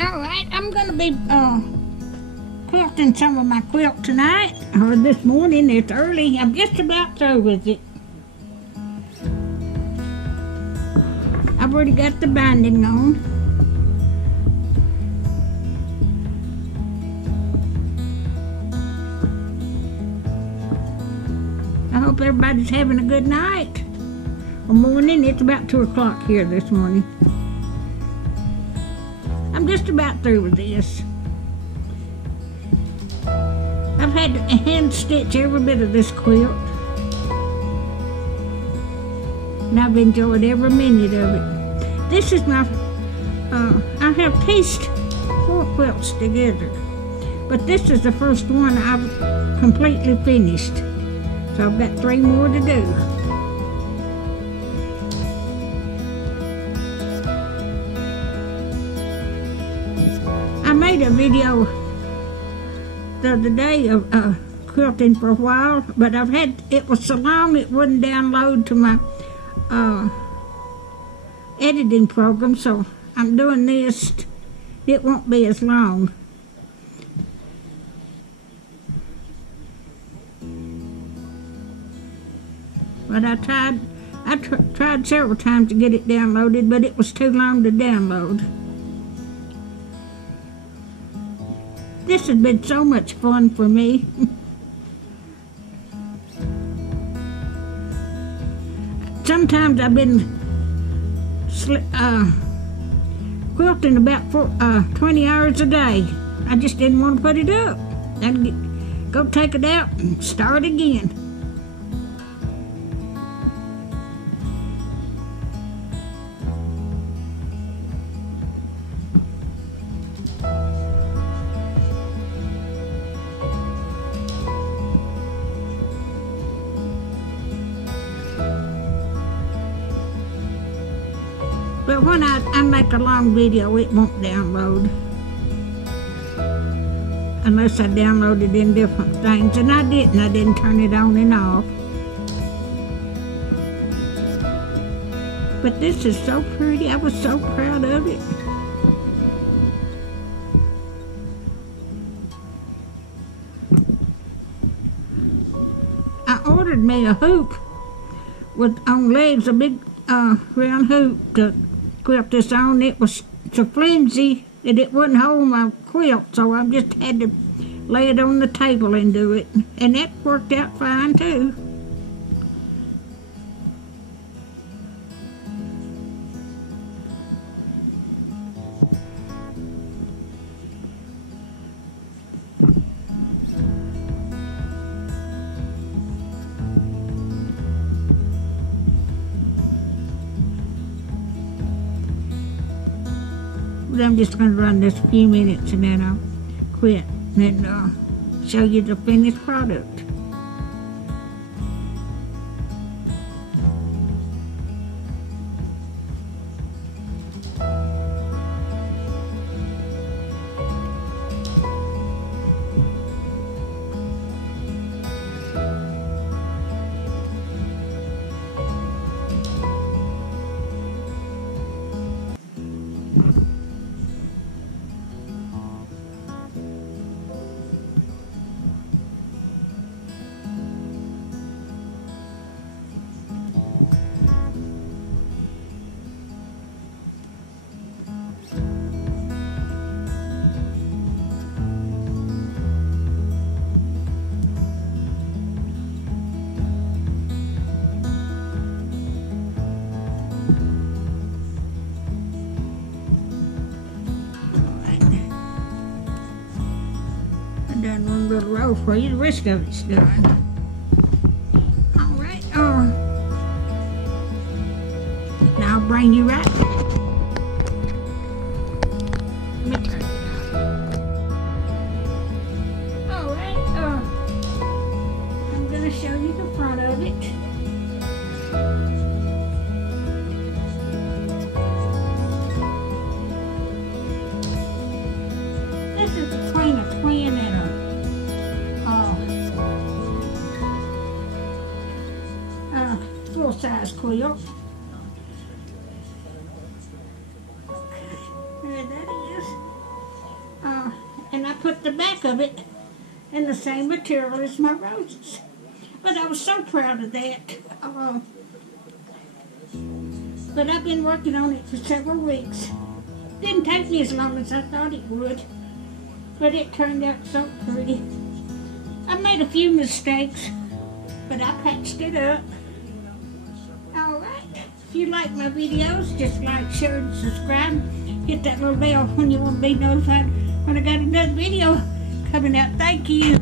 Alright, I'm gonna be quilting some of my quilt tonight, or this morning. It's early. I'm just about through with it. I've already got the binding on. I hope everybody's having a good night or morning. It's about 2 o'clock here this morning. I'm just about through with this. I've had to hand stitch every bit of this quilt, and I've enjoyed every minute of it. This is my, I have pieced 4 quilts together, but this is the first one I've completely finished. So I've got 3 more to do. I made a video the other day of quilting for a while, but it was so long it wouldn't download to my editing program, so I'm doing this. It won't be as long. But I tried several times to get it downloaded, but it was too long to download. This has been so much fun for me. Sometimes I've been quilting about 20 hours a day. I just didn't want to put it up. I'd go take it out and start again. But when I make a long video, it won't download. Unless I download it in different things. And I didn't turn it on and off. But this is so pretty. I was so proud of it. I ordered me a hoop with on legs, a big round hoop to quilt this on. It was so flimsy that it wouldn't hold my quilt, so I just had to lay it on the table and do it, and that worked out fine too. I'm just going to run this a few minutes and then I'll quit and show you the finished product. Done one little row for you. The rest of it's done. All right. Now I'll bring you right back. Let me turn it on. All right. I'm gonna show you the front of it. This is between a twin and a full-size quilt. There that is. up the back of it in the same material as my roses. But I was so proud of that. But I've been working on it for several weeks. Didn't take me as long as I thought it would, but it turned out so pretty. I made a few mistakes, but I patched it up. Alright, if you like my videos, just like, share, and subscribe. Hit that little bell when you want to be notified when I got another video coming out. Thank you.